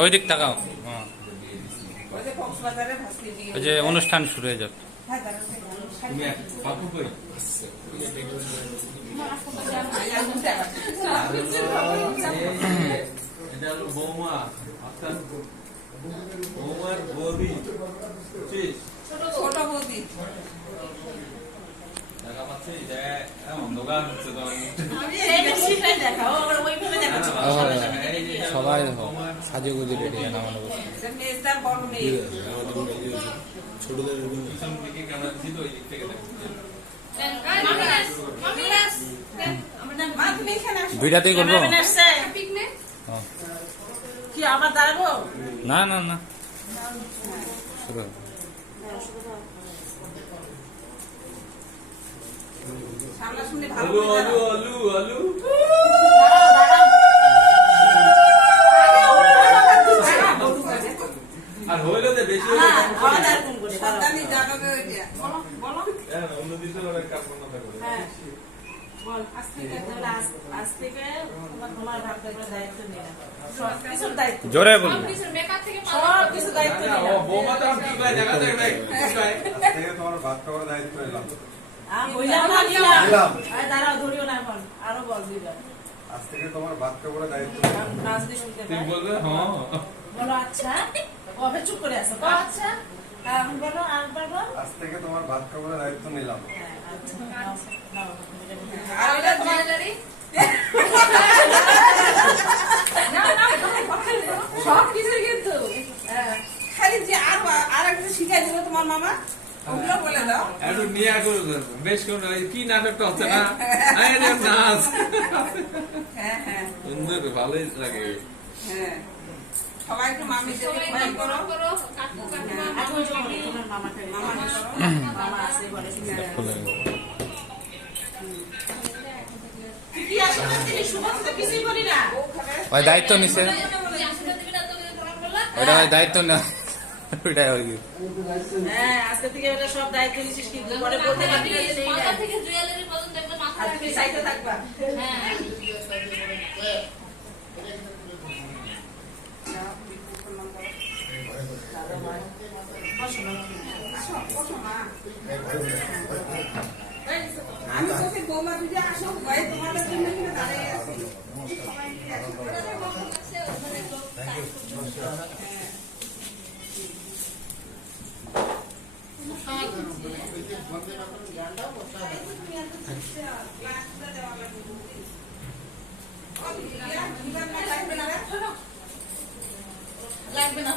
ওই দিক তাকাও। ওই যে যে অনুষ্ঠান শুরু হয়ে যাবে। বৌমা বৌমার বৌদি ছোট বৌদি। দেখা পাচ্ছিস দেখ অন্ধকার হচ্ছে তো সবাই দেখো সাজে গুজে রেডি নামানো আসো দুইটাতেই করব হ্যাঁ। কি আবার দাঁড়াবো না না না। শুরু আলু আলু আলু আলু। আর হইল যে বেশি হইল হ্যাঁ, ওইটা। বলো, বলো। অন্য দিন তো ওরা কাজ বন্ধ করে হ্যাঁ। বল, আজ থেকে তাহলে আজ- আজ থেকে তোমার তোমার ভাগ করে দায়িত্ব নিলাম। সব দায়িত্ব। জোরে বলব সব কিছু দায়িত্ব না, বৌমা তো কি কয় দেখা যায় না আজ থেকে তোমার ভাত খাওয়ার দায়িত্ব এলাম আহ, বললাম না, নিলাম। নিলাম। আরে দাঁড়াও, ধরিও না এখন। আরও বল। আজ থেকে তোমার ভাত খাওয়ার দায়িত্ব হ্যাঁ বলো আচ্ছা কবে চুপ করে আছো কও আচ্ছা হ্যাঁ, এখন বলো আরেকবার বল আজ থেকে তোমার ভাত খাওয়ার দায়িত্ব নিলাম হ্যাঁ, আচ্ছা। আর ওটা তোমার সব কিছু কিন্তু হ্যাঁ, খালি যে আর আর একটা শিখাই দিল তোমার মামা ওগুলো বলে দাও একটু নিয়ে বেশ কোন কি নাটকটা হচ্ছে না আরে নাচ হ্যাঁ হ্যাঁ সুন্দর ভালোই লাগে হ্যাঁ করো। কাকু মামা আছে বলে হ্যাঁ। কি ওই দায়িত্ব নিছে। ওইটা ওই দায়িত্ব না আর কি হ্যাঁ আজকে থেকে ওটা সব দায়িত্ব নিছিস কিন্তু পরে বলতে পারবি না যে থেকে জুয়েলারি পর্যন্ত একদম মাথা আর তুমি থাকবা। হ্যাঁ। আমি তোকে বৌমা দিদি আসো ভয়ে তোমাদের জন্য দাঁড়িয়ে আছি লাগবে না